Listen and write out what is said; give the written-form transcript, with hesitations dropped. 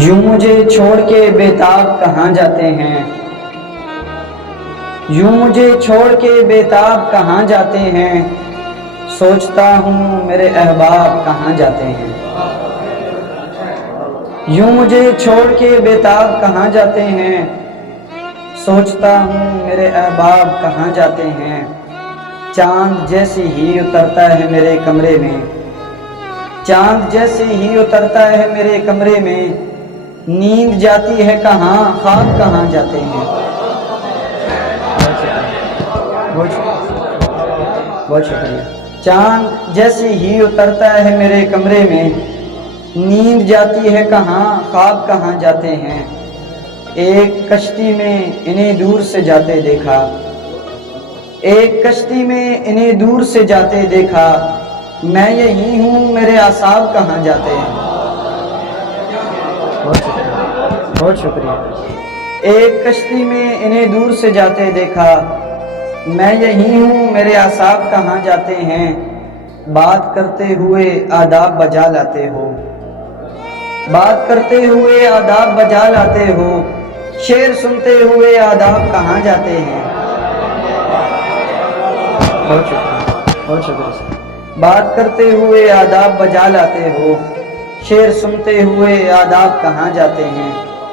یوں مجھے چھوڑ کے بیتاب کہاں جاتے ہیں، یوں مجھے چھوڑ کے بیتاب کہاں جاتے ہیں، سوچتا ہوں میرے احباب کہاں جاتے ہیں۔ یوں مجھے چھوڑ کے بیتاب کہاں جاتے ہیں، سوچتا ہوں میرے احباب کہاں جاتے ہیں۔ چاند جیسی ہی اترتا ہے میرے کمرے میں، چاند جیسے ہی اترتا ہے میرے کمرے میں، نیند جاتی ہے کہاں، خواب کہاں جاتے ہیں۔ بہت شکریہ۔ چاند جیسے ہی اترتا ہے میرے کمرے میں، نیند جاتی ہے کہاں، خواب کہاں جاتے ہیں۔ ایک کشتی میں انہیں دور سے جاتے دیکھا، ایک کشتی میں انہیں دور سے جاتے دیکھا، میں یہی ہوں میرے اعصاب کہاں جاتے ہیں۔ بہت شکریہ۔ ایک کشتی میں انہیں دور سے جاتے دیکھا، میں یہی ہوں میرے اعصاب کہاں جاتے ہیں۔ بات کرتے ہوئے آداب بجا لاتے ہو، بات کرتے ہوئے آداب بجا لاتے ہو، شعر سنتے ہوئے آداب کہاں جاتے ہیں۔ بہت شکریہ، بہت شکریہ۔ بات کرتے ہوئے آداب بجا لاتے ہو، شعر سنتے ہوئے آداب کہاں جاتے ہیں۔